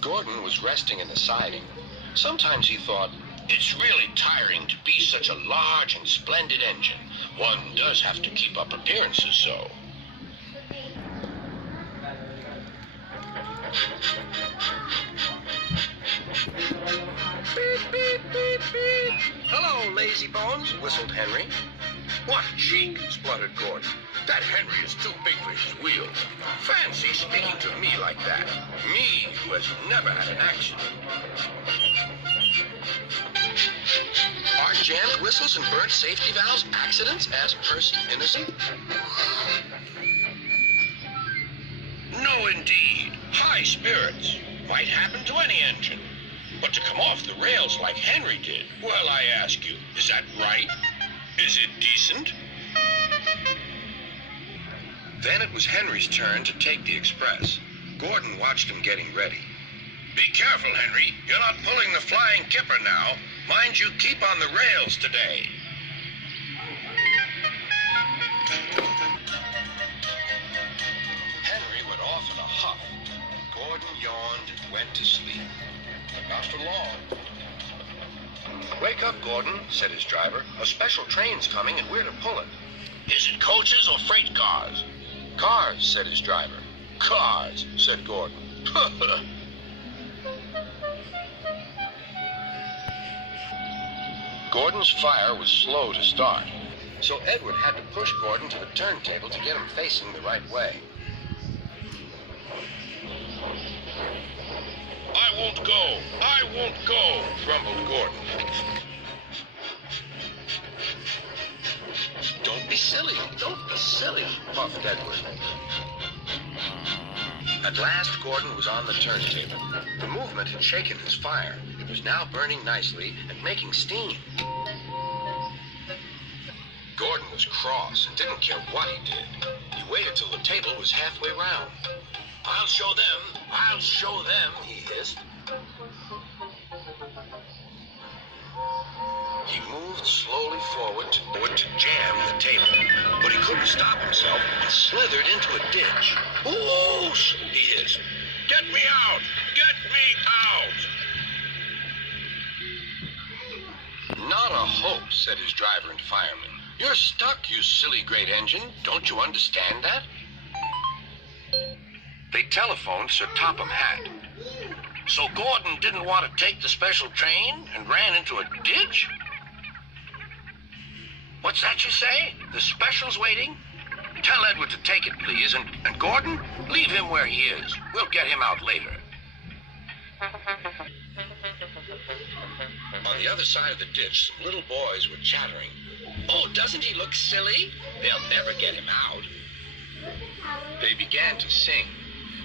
Gordon was resting in the siding. Sometimes he thought, it's really tiring to be such a large and splendid engine. One does have to keep up appearances so. Beep, beep, beep, beep. Hello, lazy bones, whistled Henry. What cheek, spluttered Gordon. That Henry is too big for his wheels. Fancy speaking to me like that. Me, who has never had an accident. Are jammed whistles and burnt safety valves accidents? Asked Percy innocent. No, indeed. High spirits. Might happen to any engine. But to come off the rails like Henry did, well, I ask you, is that right? Is it decent? Then it was Henry's turn to take the express. Gordon watched him getting ready. Be careful, Henry. You're not pulling the flying kipper now. Mind you keep on the rails today. Henry went off in a huff. Gordon yawned and went to sleep. But not for long. Wake up, Gordon, said his driver. A special train's coming and we're to pull it. Is it coaches or freight cars? Cars, said his driver. Cars, said Gordon. Gordon's fire was slow to start, so Edward had to push Gordon to the turntable to get him facing the right way. I won't go, grumbled Gordon. Don't be silly, puffed Edward. At last, Gordon was on the turntable. The movement had shaken his fire. It was now burning nicely and making steam. Gordon was cross and didn't care what he did. He waited till the table was halfway round. I'll show them, he hissed. He moved slowly forward to jam the table, but he couldn't stop himself and slithered into a ditch. Whoosh! He hissed. Get me out! Get me out! Not a hope, said his driver and fireman. You're stuck, you silly great engine. Don't you understand that? They telephoned Sir Topham Hatt. So Gordon didn't want to take the special train and ran into a ditch? What's that you say? The special's waiting? Tell Edward to take it, please, and Gordon, leave him where he is. We'll get him out later. On the other side of the ditch, some little boys were chattering. Oh, doesn't he look silly? They'll never get him out. They began to sing.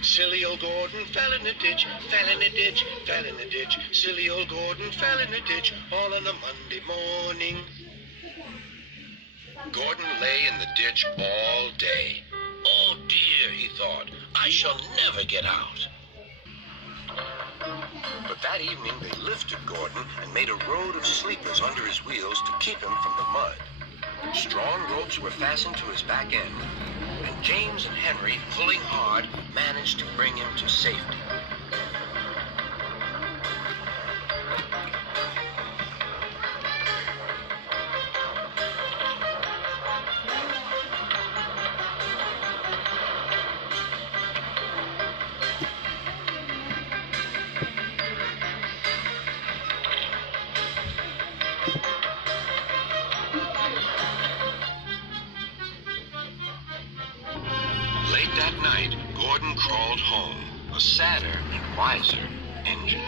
Silly old Gordon fell in a ditch, fell in a ditch, fell in a ditch. Silly old Gordon fell in a ditch, all on a Monday morning. Gordon lay in the ditch all day. Oh dear, he thought, I shall never get out. But that evening they lifted Gordon and made a road of sleepers under his wheels to keep him from the mud. Strong ropes were fastened to his back end, and James and Henry, pulling hard, managed to bring him to safety. Late that night, Gordon crawled home, a sadder and wiser engine.